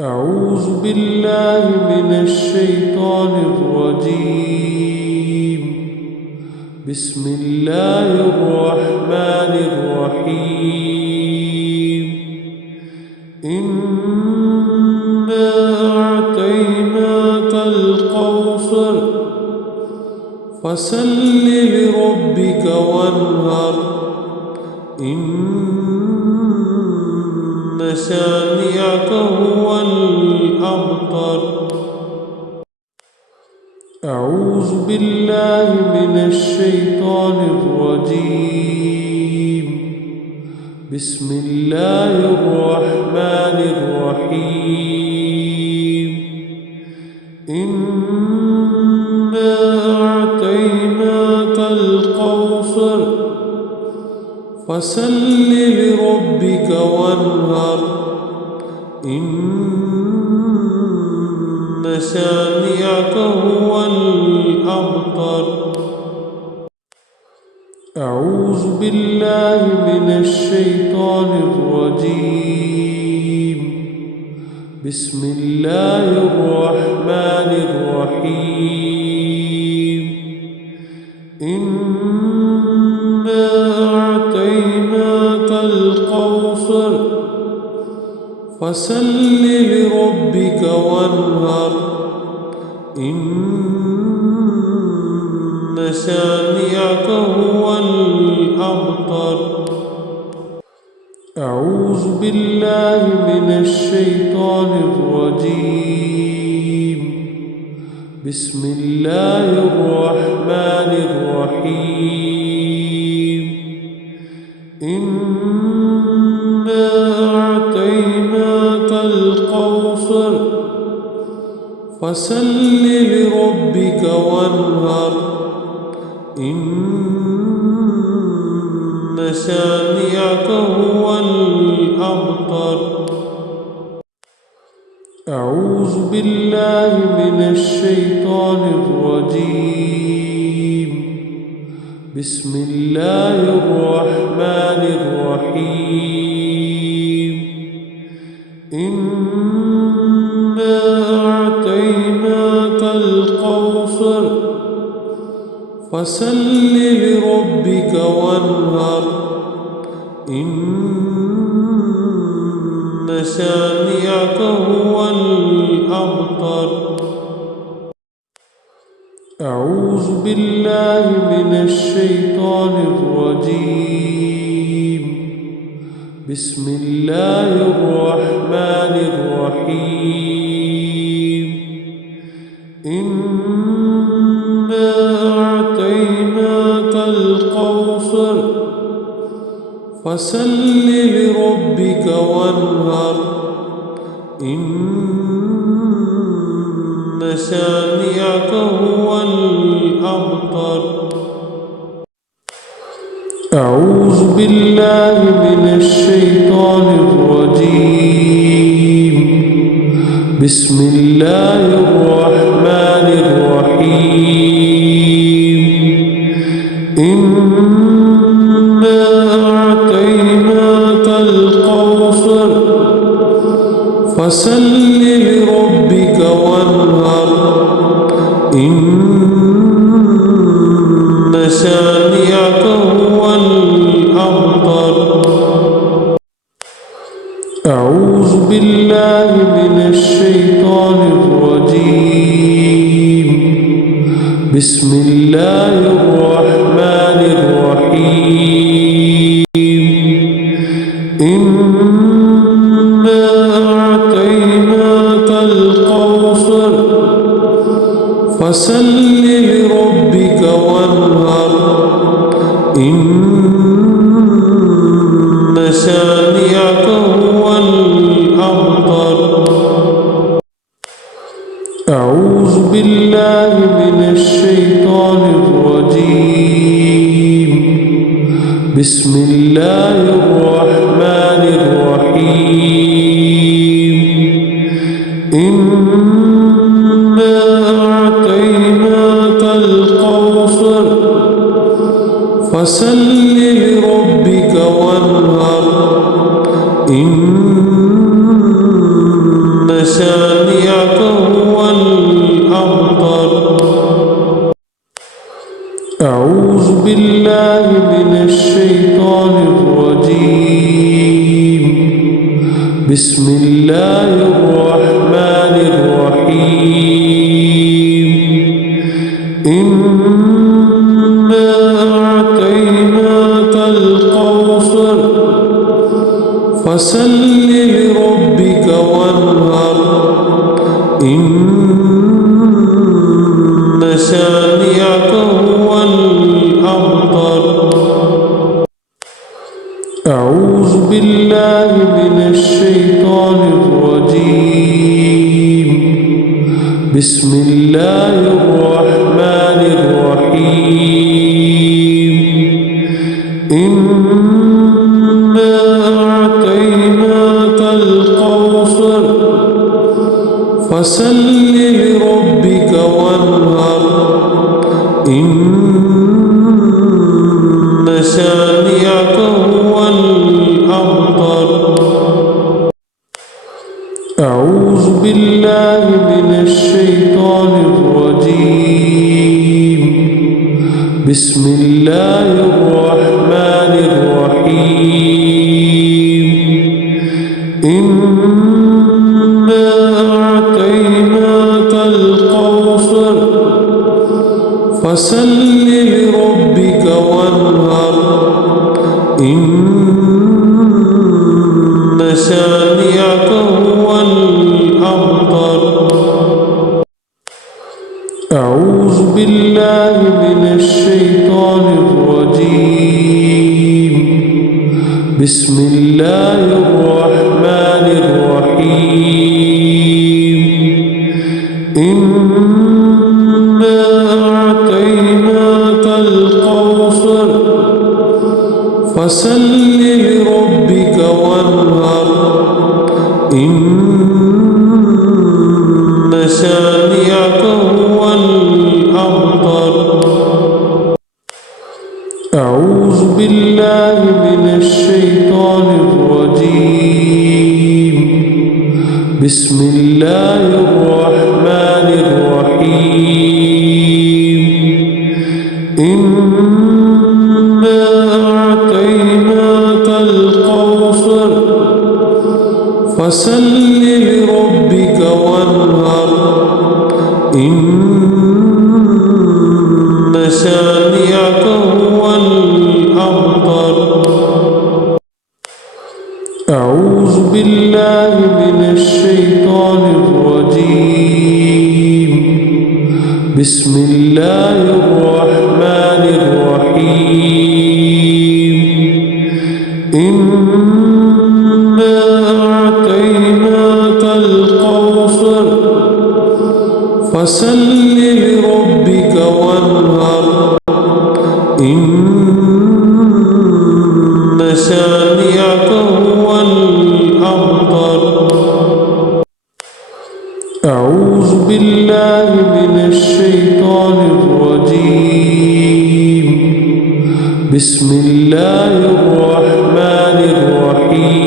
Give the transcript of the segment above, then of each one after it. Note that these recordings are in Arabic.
أعوذ بالله من الشيطان الرجيم. بسم الله الرحمن الرحيم. إنا أعطيناك الكوثر فصل لربك وانهر إن شانئك هو الأبتر. أعوذ بالله من الشيطان الرجيم. بسم الله الرحمن الرحيم. إنا أعطيناك الكوثر فصل لربك وانهر إن شانئك هو الأبتر. أعوذ بالله من الشيطان الرجيم. بسم الله الرحمن الرحيم. إنا أعطيناك الكوثر فصل لربك وانهر إن شانئك هو الأبتر. أعوذ بالله من الشيطان الرجيم. بسم الله الرحمن الرحيم. إنا أعطيناك الكوثر فصل لربك وانهر إن شانئك هو الأبتر. أعوذ بالله من الشيطان الرجيم. بسم الله الرحمن الرحيم. إنا أعطيناك الكوثر فصل لربك وانهر إن شانئك هو الأبتر. أعوذ بالله من الشيطان الرجيم. بسم الله الرحمن الرحيم. إنا أعطيناك الكوثر فصل لربك وانهر إن شانئك هو الأبتر. أعوذ بالله من الشيطان الرجيم. بسم الله الرحمن الرحيم. إنا أعطيناك الكوثر فصل لربك وانهر إن شانئك هو الأبتر. أعوذ بالله من الشيطان الرجيم. بسم الله الرحمن الرحيم. إنا أعطيناك الكوثر فصل لربك وانهر إن شانئك هو الأبتر. أعوذ بالله من الشيطان الرجيم. بسم الله الرحمن الرحيم. إنا أعطيناك الكوثر فصل لربك وانهر إن بسم الله الرحمن الرحيم إنا أعطيناك الكوثر فصل لربك وانهر إن شانئك هو الأبتر أعوذ بالله من الشيطان الرجيم بسم الله الرحمن الرحيم إنا أعطيناك الكوثر فصل لربك وانهر إن شانئك هو الأبتر أعوذ بالله من الشيطان الرجيم بسم الله الرحمن الرحيم إنا أعطيناك الكوثر فصل لربك وانهر إن شانئك هو الأبتر أعوذ بالله من الشيطان الرجيم بسم الله الرحمن الرحيم إنا أعطيناك الكوثر فصل لربك وانهر إن شانئك هو الأبتر أعوذ بالله من الشيطان الرجيم بسم الله الرحمن الرحيم إنا أعطيناك الكوثر فصل لربك وانهر إن شانئك هو الأبتر أعوذ بالله من الشيطان الرجيم بسم الله الرحمن الرحيم إنا أعطيناك الكوثر فصل لربك وانهر إن شانئك هو الأبتر أعوذ بالله من الشيطان الرجيم بسم الله الرحمن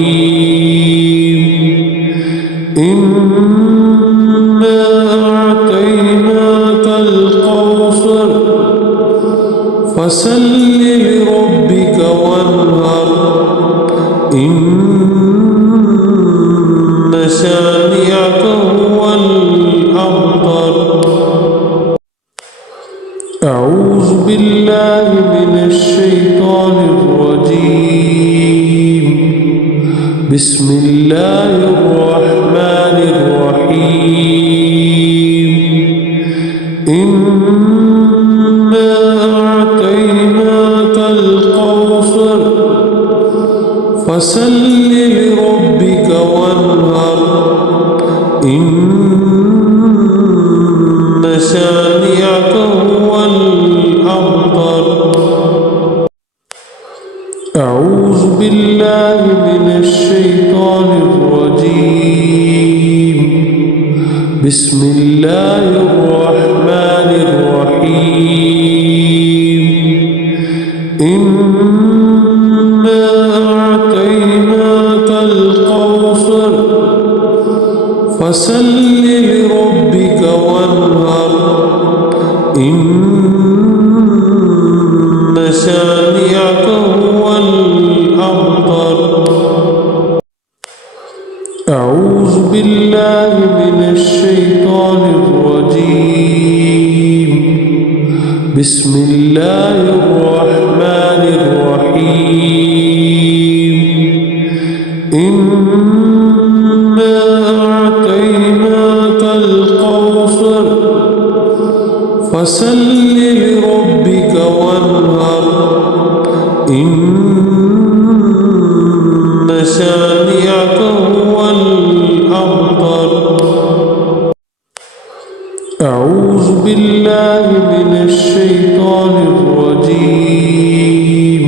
الرحيم إنا أعطيناك الكوثر فصل لربك وانهر إن شانئك هو الأبتر أعوذ بالله من الشيطان الرجيم بسم الله الرحمن الرحيم إنا أعطيناك الكوثر فصل لربك وانهر إن شانئك هو الأبتر أعوذ بالله من الشيطان الرجيم بسم الله الرحمن الرحيم إنا أعطيناك الكوثر فصل لربك وانهر إن شانئك هو الأبتر أعوذ بالله من الشيطان الرجيم بسم الله الرحمن الرحيم إنا أعطيناك الكوثر فصل لربك وانهر إن شانئك هو الأبتر أعوذ بالله من الشيطان الرجيم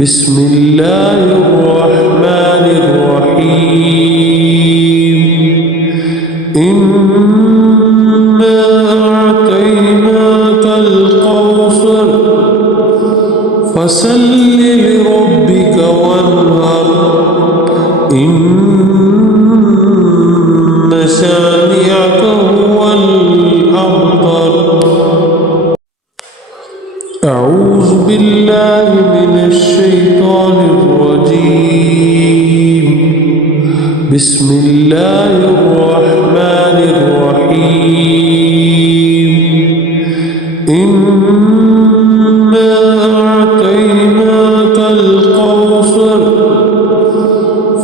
بسم الله الرحمن الرحيم إنا أعطيناك الكوثر فصل لربك وانهر إن شانئك هو الأبتر أعوذ بالله من الشيطان الرجيم بسم الله الرحمن الرحيم إنا أعطيناك الكوثر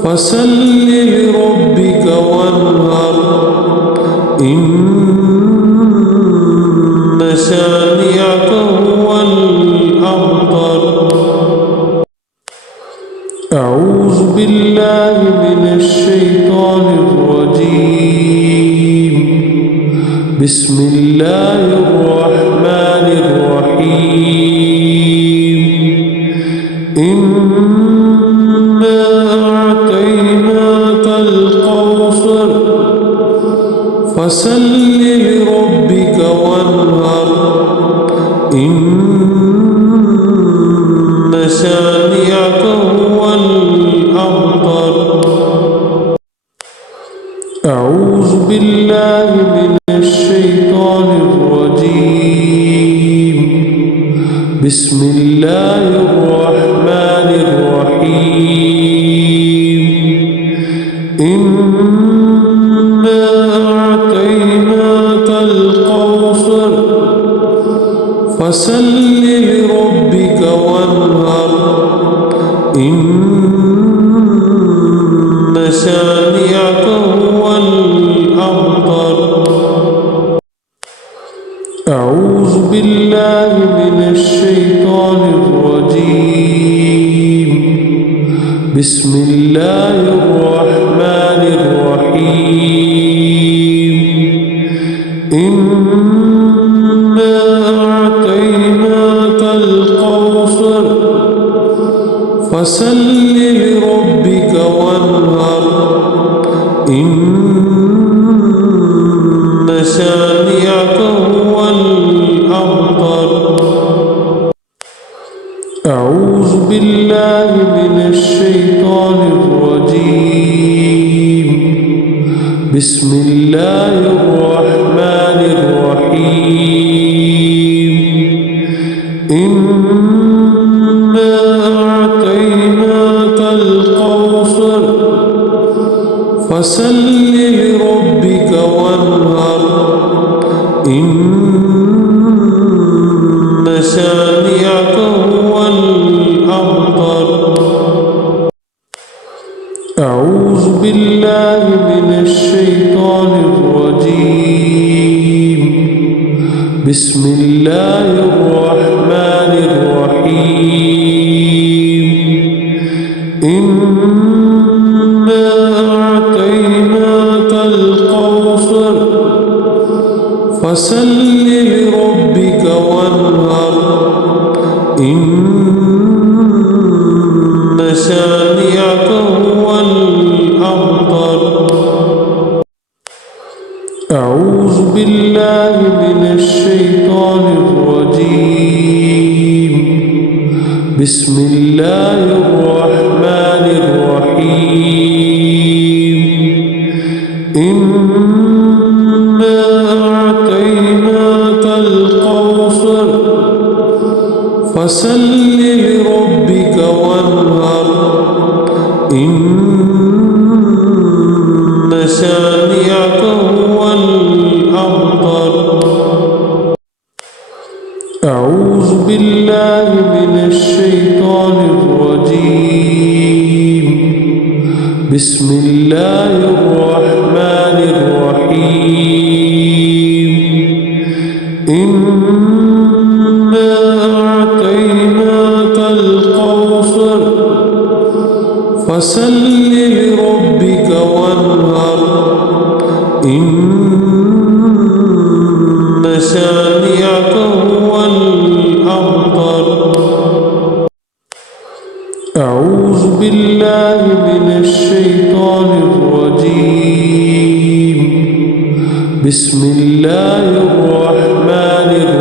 فصل لربك وانهر إن شانئك هو الأبتر أعوذ بالله من الشيطان الرجيم بسم الله الرحمن الرحيم إنا أعطيناك الكوثر فصل لربك وانهر إن شانئك هو الأبتر أعوذ بالله من الشيطان الرجيم بسم الله الرحمن الرحيم إنا أعطيناك الكوثر فصل لربك وانهر إن شانئك هو الأبتر أعوذ بالله من الشيطان الرجيم بسم الله الرحمن الرحيم إنا أعطيناك الكوثر فصل لربك وانهر إن شانئك هو الأبتر أعوذ بالله من الشيطان الرجيم بسم الله الرحمن الرحيم إنا أعطيناك الكوثر فصل لربك وانهر إن شانئك هو الأبتر أعوذ بالله من الشيطان الرجيم بسم الله الرحمن الرحيم إنا أعطيناك الكوثر فصل لربك وانهر إن شانئك هو الأبتر أعوذ بالله من الشيطان الرجيم بسم الله الرحمن الرحيم إنا أعطيناك الكوثر فصل لربك وانهر إن الله الرحمن الرحيم إنا أعطيناك الكوثر فصل لربك وانهر إن شانئك هو الأبتر أعوذ بالله من الشيطان الرجيم بسم الله الرحمن الرحيم